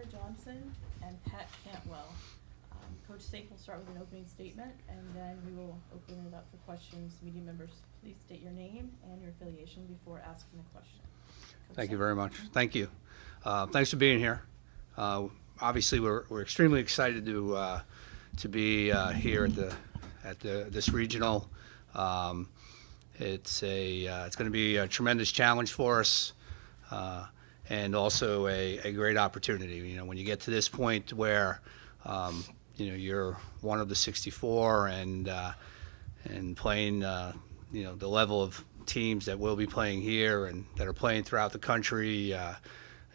Tyler Johnson and Pat Cantwell. Coach Senk will start with an opening statement, and then we will open it up for questions. Media members, please state your name and your affiliation before asking a question. Coach Thank you Senk. very much. Thank you. Thanks for being here. Obviously, we're extremely excited to be here at this regional. It's going to be a tremendous challenge for us, and also a great opportunity. You know, when you get to this point where you know, you're one of the 64 and playing the level of teams that will be playing here and that are playing throughout the country.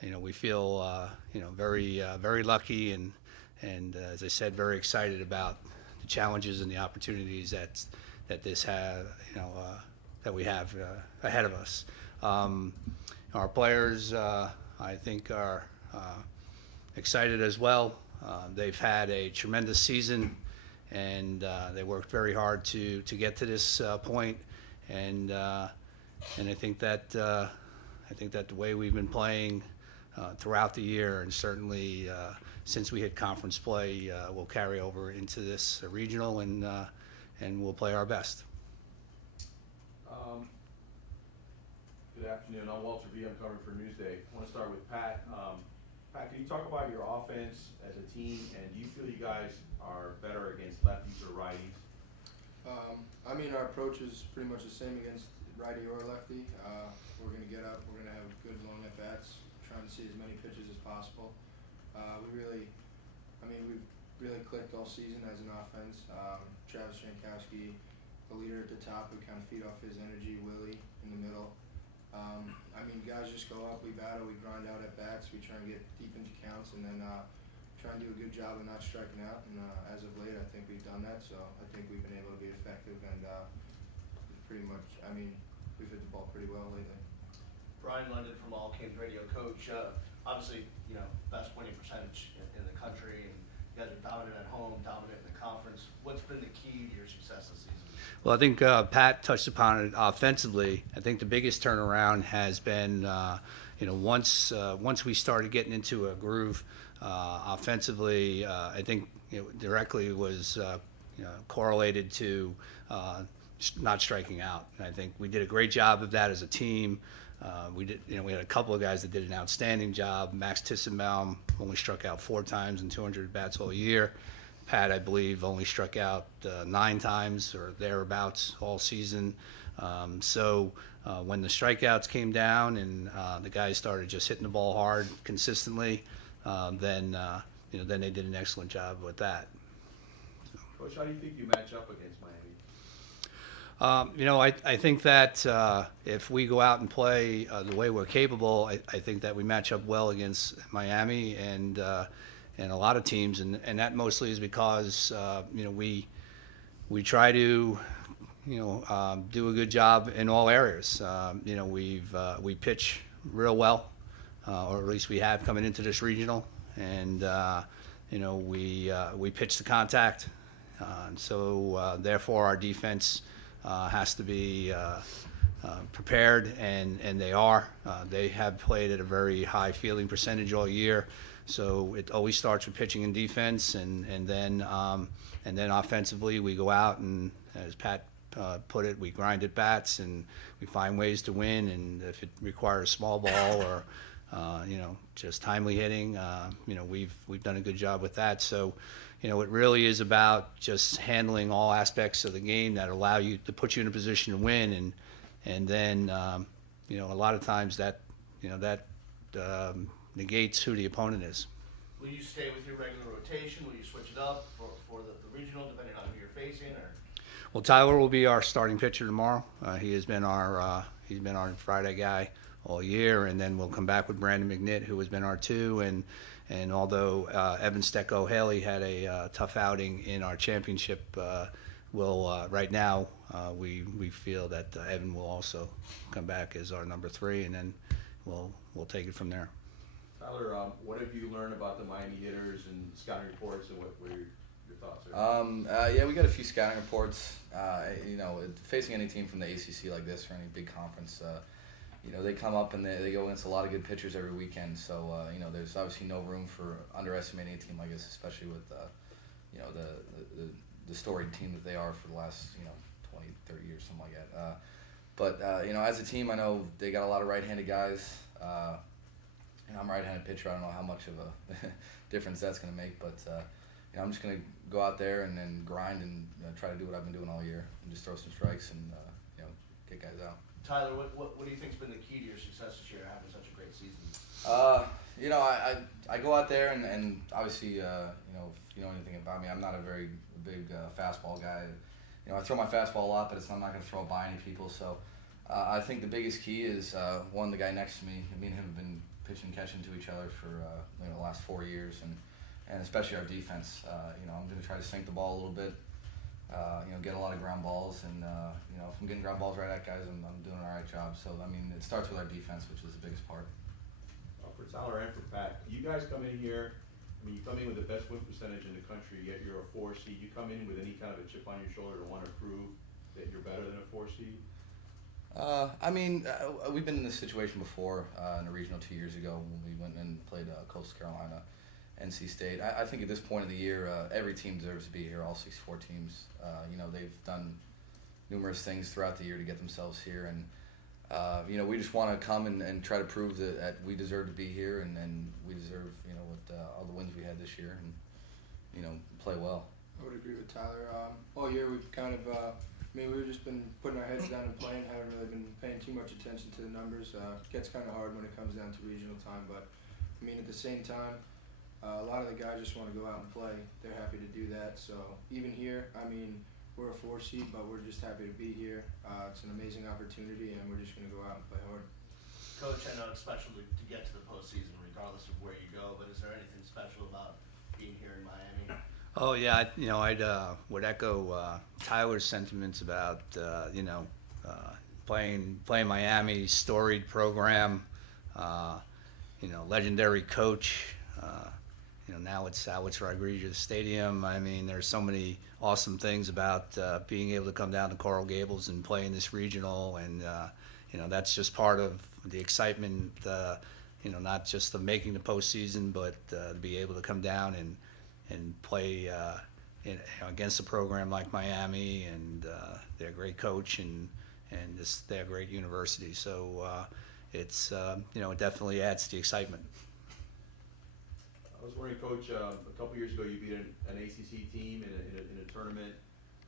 You know, we feel very lucky and as I said, very excited about the challenges and the opportunities that this has, that we have ahead of us. Our players, I think, are excited as well. They've had a tremendous season, and they worked very hard to get to this point. And I think that the way we've been playing throughout the year, and certainly since we hit conference play, will carry over into this regional, and we'll play our best. Good afternoon. I'm Walter V. I'm covering for Newsday. I want to start with Pat. Pat, can you talk about your offense as a team, and do you feel you guys are better against lefties or righties? I mean, our approach is pretty much the same against righty or lefty. We're going to get up, we're going to have good long at-bats, trying to see as many pitches as possible. We've really clicked all season as an offense. Travis Jankowski, the leader at the top, we kind of feed off his energy. Willie in the middle. Guys just go up, we battle, we grind out at bats, we try and get deep into counts, and then try and do a good job of not striking out. And as of late, I think we've done that, so I think we've been able to be effective, and pretty much, we've hit the ball pretty well lately. Brian London from All Kings Radio. Coach, obviously, best winning percentage in the country, and you guys are dominant at home, dominant in the conference. What's been the key to your success this season? Well, I think Pat touched upon it offensively. I think the biggest turnaround has been, once we started getting into a groove offensively. I think directly was correlated to not striking out. And I think we did a great job of that as a team. We had a couple of guys that did an outstanding job. Max Tissenbaum only struck out 4 times in 200 bats all year. Pat, I believe, only struck out 9 times or thereabouts all season. So when the strikeouts came down and the guys started just hitting the ball hard consistently, then they did an excellent job with that. Coach, how do you think you match up against Miami? I think that if we go out and play the way we're capable, I think that we match up well against Miami and a lot of teams, and that mostly is because we try to do a good job in all areas. We pitch real well, or at least we have coming into this regional, and we pitch to contact, and so therefore our defense has to be prepared, and they are. They have played at a very high fielding percentage all year. So it always starts with pitching and defense, and then offensively we go out and, as Pat put it, we grind at bats and we find ways to win. And if it requires small ball or just timely hitting, we've done a good job with that. So it really is about just handling all aspects of the game that allow you to put you in a position to win, and then a lot of times that negates who the opponent is. Will you stay with your regular rotation? Will you switch it up for the regional, depending on who you're facing? Or? Well, Tyler will be our starting pitcher tomorrow. He has been our Friday guy all year, and then we'll come back with Brandon McNitt, who has been our 2. And although Evan Stecco Haley had a tough outing in our championship, right now we feel that Evan will also come back as our number 3, and then we'll take it from there. Tyler, what have you learned about the Miami hitters and scouting reports, and what are your thoughts there? Yeah, we got a few scouting reports. Facing any team from the ACC like this or any big conference, they come up and they go against a lot of good pitchers every weekend. So there's obviously no room for underestimating a team like this, especially with the storied team that they are for the last 20, 30 years, something like that. But as a team, I know they got a lot of right-handed guys. I'm a right-handed pitcher. I don't know how much of a difference that's going to make, but I'm just going to go out there and then grind and try to do what I've been doing all year and just throw some strikes and get guys out. Tyler, what do you think's been the key to your success this year, having such a great season? I go out there and obviously, if you know anything about me, I'm not a very big fastball guy. I throw my fastball a lot, but I'm not going to throw it by any people. So I think the biggest key is, one, the guy next to me. Me and him have been pitching, catching to each other for the last 4 years, and especially our defense. I'm going to try to sink the ball a little bit. Get a lot of ground balls, and if I'm getting ground balls right at guys, I'm doing an all right job. So it starts with our defense, which is the biggest part. For Tyler and for Pat, you guys come in here. You come in with the best win percentage in the country, yet you're a 4 seed. You come in with any kind of a chip on your shoulder to want to prove that you're better than a 4 seed? We've been in this situation before in a regional 2 years ago when we went and played Coastal Carolina, NC State. I think at this point of the year, every team deserves to be here, all 64 teams. They've done numerous things throughout the year to get themselves here, and we just want to come and try to prove that we deserve to be here, and we deserve, with all the wins we had this year, and play well. I would agree with Tyler. All year we've kind of, we've just been putting our heads down and playing. Haven't really been paying too much attention to the numbers. It gets kind of hard when it comes down to regional time, but at the same time, a lot of the guys just want to go out and play. They're happy to do that. So even here, we're a 4 seed, but we're just happy to be here. It's an amazing opportunity, and we're just going to go out and play hard. Coach, I know it's special to get to the postseason regardless of where you go, but is there anything special about being here in Miami? Oh yeah, I would echo Tyler's sentiments about playing Miami, storied program, legendary coach. Now it's Alex Rodriguez Stadium. There's so many awesome things about being able to come down to Coral Gables and play in this regional, and that's just part of the excitement. Not just of making the postseason, but to be able to come down and play against a program like Miami, and they're a great coach, and they're a great university. So it's it definitely adds to the excitement. I was wondering, Coach, a couple years ago you beat an ACC team in a tournament.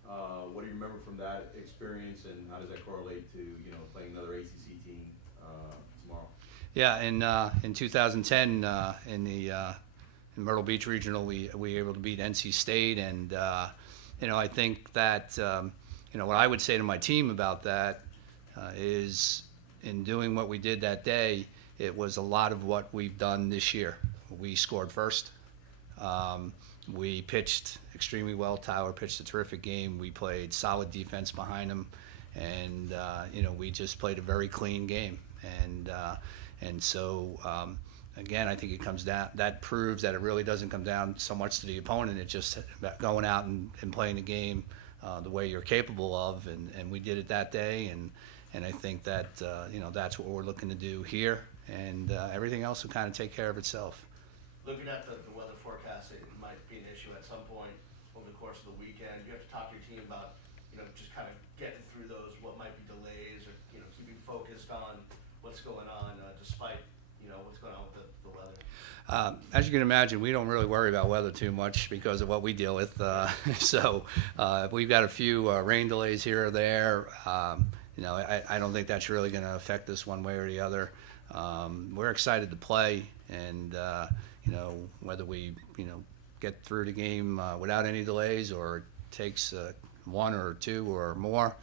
What do you remember from that experience, and how does that correlate to playing another ACC team tomorrow? Yeah, in 2010 in the in Myrtle Beach Regional, we were able to beat NC State, and I think that what I would say to my team about that is, in doing what we did that day, it was a lot of what we've done this year. We scored first. We pitched extremely well. Tyler pitched a terrific game. We played solid defense behind him, and we just played a very clean game. And so again, I think it comes down. That proves that it really doesn't come down so much to the opponent. It's just about going out and playing the game the way you're capable of. And we did it that day. And I think that that's what we're looking to do here. And everything else will kind of take care of itself. Looking at the weather forecast, it might be an issue at some point over the course of the weekend. You have to talk to your team about, just kind of getting through those, what might be delays, or, keeping focused on what's going on despite, what's going on with the weather. As you can imagine, we don't really worry about weather too much because of what we deal with. So we've got a few rain delays here or there. I don't think that's really going to affect us one way or the other. We're excited to play, and whether we get through the game without any delays, or it takes 1 or 2 or more,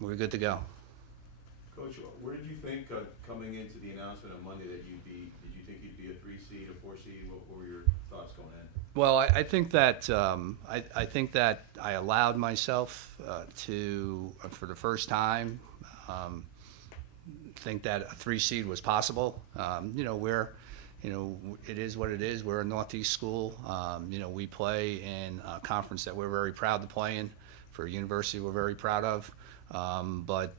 we're good to go. Coach, where did you think coming into the announcement on Monday that you'd be? Did you think you'd be a 3 seed, a 4 seed? What were your thoughts going in? Well, I think that I think that I allowed myself to, for the first time, think that a 3 seed was possible. It is what it is. We're a Northeast school. We play in a conference that we're very proud to play in, for a university we're very proud of. But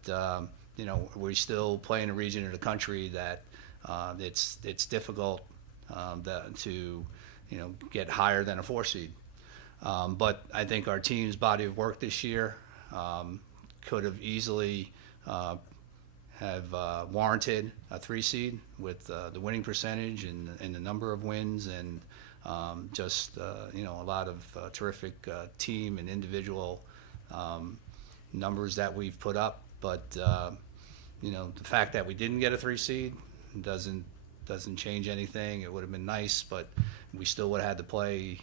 you know, we still play in a region of the country that it's difficult to, you know, get higher than a 4 seed. But I think our team's body of work this year could have easily have warranted a 3 seed with the winning percentage and the number of wins and just you know, a lot of terrific team and individual numbers that we've put up. But you know, the fact that we didn't get a 3 seed doesn't change anything. It would have been nice, but we still would have had to play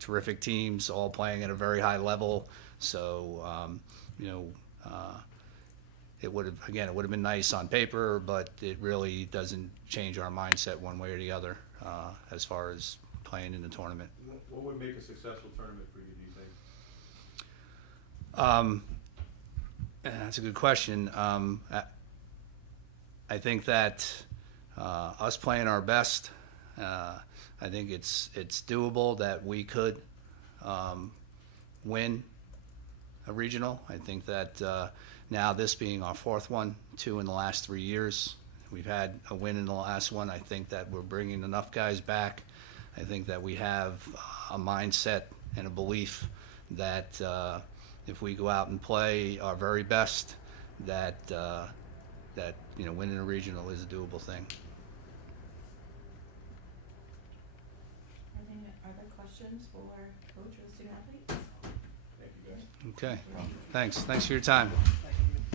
terrific teams, all playing at a very high level. So you know, it would have been nice on paper, but it really doesn't change our mindset one way or the other as far as playing in the tournament. What would make a successful tournament for you, do you think? That's a good question. I think that us playing our best, I think it's doable that we could win a regional. I think that now this being our 4th one, 2 in the last 3 years, we've had a win in the last one. I think that we're bringing enough guys back. I think that we have a mindset and a belief that if we go out and play our very best, that you know, winning a regional is a doable thing. Are there any other questions for Coach or the student athletes? Thank you, guys. Okay, thanks for your time. Thank